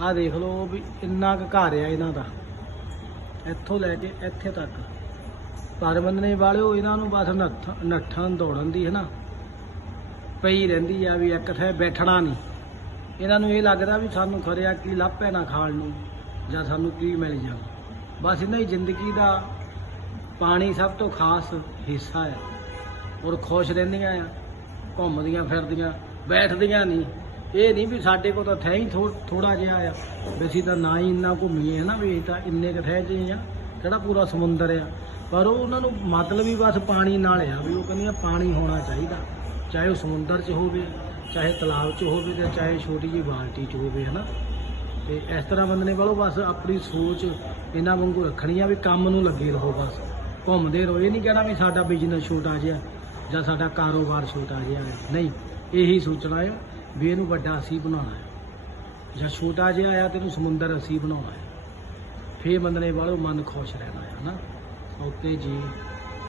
ਆਹ ਦੇਖ ਲਓ ਵੀ ਇੰਨਾ ਕੁ ਘਰ ਆ ਇਹਨਾਂ ਦਾ। ਇੱਥੋਂ ਲੈ ਕੇ ਇੱਥੇ ਤੱਕ। ਪਰ ਵਾਲਿਓ, ਇਹਨਾਂ ਨੂੰ ਬਸ ਨੱਠ- ਨੱਠਣ ਦੌੜਨ ਦੀ ਹੈ ਨਾ ਪਈ ਰਹਿੰਦੀ ਆ ਵੀ ਇੱਕ ਥਾਂ ਬੈਠਣਾ ਨਹੀਂ। ਇਹਨਾਂ ਨੂੰ ਇਹ ਲੱਗਦਾ ਵੀ ਸਾਨੂੰ ਖਰਿਆ ਕੀ ਲੱਭੇ ਨਾ ਖਾਣ ਨੂੰ, ਜਾਂ ਸਾਨੂੰ ਕੀ ਮਿਲ ਜਾਵੇ ਬਸ ਇਹਨਾਂ ਦੀ ਜ਼ਿੰਦਗੀ ਦਾ ਪਾਣੀ ਸਭ ਤੋਂ ਖਾਸ ਹਿੱਸਾ ਆ। ਔਰ ਖੁਸ਼ ਰਹਿੰਦੀਆਂ ਆ, ਘੁੰਮਦੀਆਂ ਫਿਰਦੀਆਂ, ਬੈਠਦੀਆਂ ਨਹੀਂ। ਇਹ ਨਹੀਂ ਵੀ ਸਾਡੇ ਕੋਲ ਤਾਂ ਥੈ ਹੀ ਥੋੜਾ ਜਿਹਾ ਆ। ਵੀ ਅਸੀਂ ਤਾਂ ਨਾ ਹੀ ਇੰਨਾ ਘੁੰਮੀਏ ਨਾ ਵੀ ਇਹ ਤਾਂ ਇੰਨੇ ਕੁ ਥੈ 'ਚ ਆ, ਕਿਹੜਾ ਪੂਰਾ ਸਮੁੰਦਰ ਆ। ਪਰ ਉਹ ਉਹਨਾਂ ਨੂੰ ਮਤਲਬ ਹੀ ਬਸ ਪਾਣੀ ਨਾਲ ਆ ਵੀ ਉਹ ਕਹਿੰਦੀਆਂ ਪਾਣੀ ਹੋਣਾ ਚਾਹੀਦਾ। ਚਾਹੇ ਉਹ ਸਮੁੰਦਰ 'ਚ ਹੋਵੇ, ਚਾਹੇ ਤਲਾਬ 'ਚ ਹੋਵੇ ਜਾਂ ਚਾਹੇ ਛੋਟੀ ਜਿਹੀ ਬਾਲਟੀ 'ਚ ਹੋਵੇ ਹਨਾ। ਤੇ ਇਸ ਤਰ੍ਹਾਂ ਬੰਦੇ ਨੇ ਬਲੋ ਬਸ ਆਪਣੀ ਸੋਚ ਇਹਨਾਂ ਵਾਂਗੂ ਰੱਖਣੀ ਆ ਵੀ ਕੰਮ ਨੂੰ ਲੱਗੇ ਰਹੋ ਬਸ। ਘੁੰਮਦੇ ਰਹੋ। ਇਹ ਨਹੀਂ ਕਹਿਣਾ ਵੀ ਸਾਡਾ ਬਿਜ਼ਨਸ ਛੋਟਾ ਜਿਹਾ ਜਾਂ ਸਾਡਾ ਕਾਰੋਬਾਰ ਛੋਟਾ ਜਿਹਾ ਹੈ ਨਹੀਂ, ਇਹੀ ਸੋਚਣਾ ਆ। ਵੀ ਇਹਨੂੰ ਵੱਡਾ ਅਸੀਂ ਬਣਾਉਣਾ ਹੈ। ਜਾਂ ਛੋਟਾ ਜਿਹਾ ਆਇਆ ਤੇ ਇਹਨੂੰ ਸਮੁੰਦਰ ਅਸੀਂ ਬਣਾਉਣਾ ਹੈ। ਫੇਰ ਬੰਦੇ ਵਾਲੋ ਮਨ ਖੁਸ਼ ਰਹਿਣਾ ਹੈ ਨਾ ਓਕੇ ਜੀ